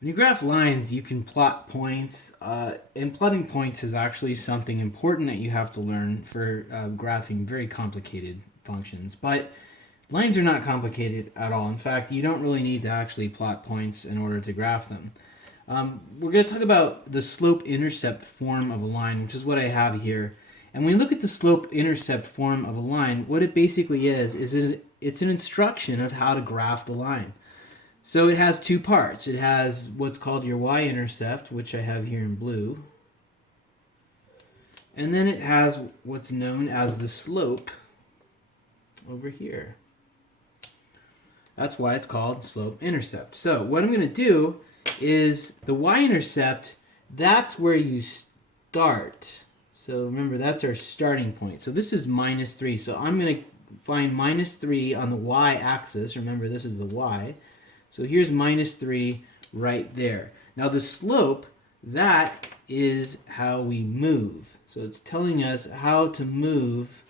When you graph lines, you can plot points, and plotting points is actually something important that you have to learn for graphing very complicated functions. But lines are not complicated at all. In fact, you don't really need to actually plot points in order to graph them. We're going to talk about the slope intercept form of a line, which is what I have here. And when you look at the slope intercept form of a line, what it basically is it's an instruction of how to graph the line. So it has two parts. It has what's called your y-intercept, which I have here in blue. And then it has what's known as the slope over here. That's why it's called slope intercept. So what I'm going to do is the y-intercept, that's where you start. So remember, that's our starting point. So this is minus 3. So I'm going to find minus 3 on the y-axis. Remember, this is the y. So here's minus 3 right there. Now the slope, that is how we move. So it's telling us how to move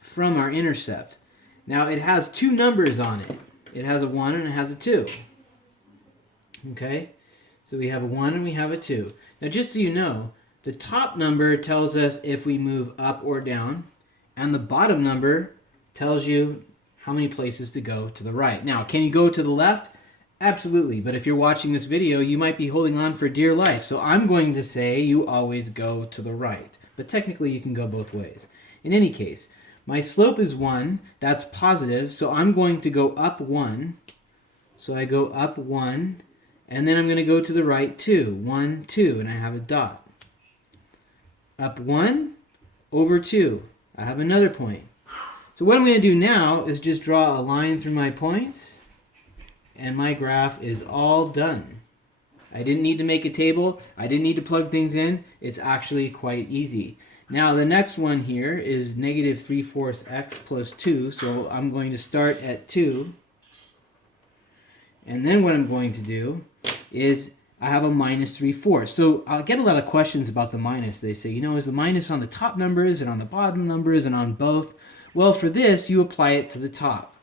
from our intercept. Now it has two numbers on it. It has a 1 and it has a 2. Okay? So we have a 1 and we have a 2. Now just so you know, the top number tells us if we move up or down, and the bottom number tells you how many places to go to the right. Now, can you go to the left? Absolutely, but if you're watching this video, you might be holding on for dear life. So I'm going to say you always go to the right. But technically, you can go both ways. In any case, my slope is 1. That's positive, so I'm going to go up 1. So I go up 1, and then I'm going to go to the right 2. 1, 2, and I have a dot. Up 1, over 2. I have another point. So what I'm going to do now is just draw a line through my points, and my graph is all done. I didn't need to make a table. I didn't need to plug things in. It's actually quite easy. Now the next one here is negative 3/4 x plus 2. So I'm going to start at 2. And then what I'm going to do is I have a minus 3/4. So I'll get a lot of questions about the minus. They say, is the minus on the top numbers and on the bottom numbers and on both? Well, for this, you apply it to the top.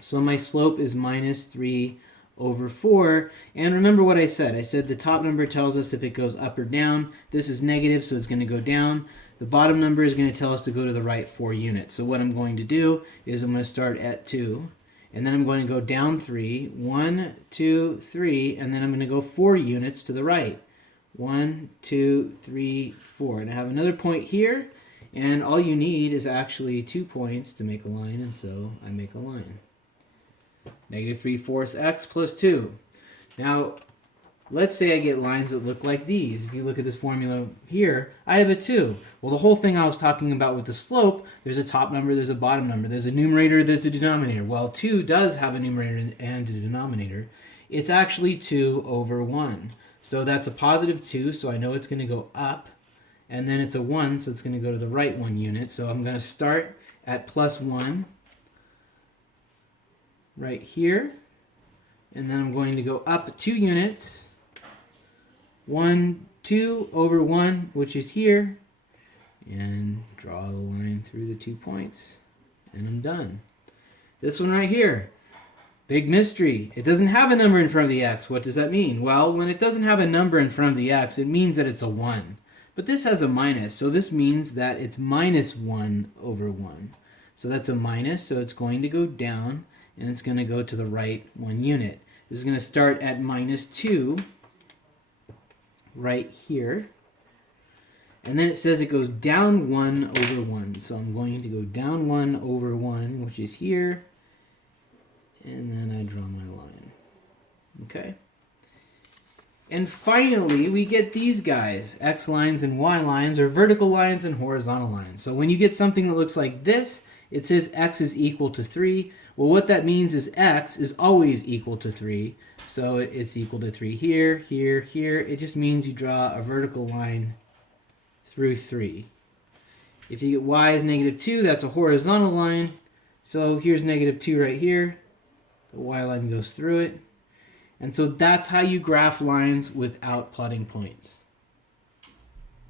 So my slope is minus 3/4. And remember what I said. I said the top number tells us if it goes up or down. This is negative, so it's going to go down. The bottom number is going to tell us to go to the right 4 units. So what I'm going to do is I'm going to start at 2. And then I'm going to go down 3. 1, 2, 3. And then I'm going to go 4 units to the right. 1, 2, 3, 4. And I have another point here. And all you need is actually 2 points to make a line. And so I make a line. Negative 3/4 x plus 2. Now, let's say I get lines that look like these. If you look at this formula here, I have a 2. Well, the whole thing I was talking about with the slope, there's a top number, there's a bottom number, there's a numerator, there's a denominator. Well, 2 does have a numerator and a denominator. It's actually 2 over 1. So that's a positive 2, so I know it's going to go up. And then it's a 1, so it's going to go to the right 1 unit. So I'm going to start at plus 1. Right here, and then I'm going to go up 2 units, 1, 2 over 1, which is here, and draw the line through the 2 points, and I'm done. This one right here, big mystery. It doesn't have a number in front of the x. What does that mean? Well, when it doesn't have a number in front of the x, it means that it's a 1. But this has a minus, so this means that it's minus 1 over 1. So that's a minus, so it's going to go down, and it's going to go to the right 1 unit. This is going to start at minus 2 right here. And then it says it goes down 1 over 1. So I'm going to go down 1 over 1, which is here. And then I draw my line. Okay? And finally, we get these guys. X lines and Y lines, or vertical lines and horizontal lines. So when you get something that looks like this, it says x is equal to 3. Well, what that means is x is always equal to 3. So it's equal to 3 here, here, here. It just means you draw a vertical line through 3. If you get y is negative 2, that's a horizontal line. So here's negative 2 right here. The y line goes through it. And so that's how you graph lines without plotting points.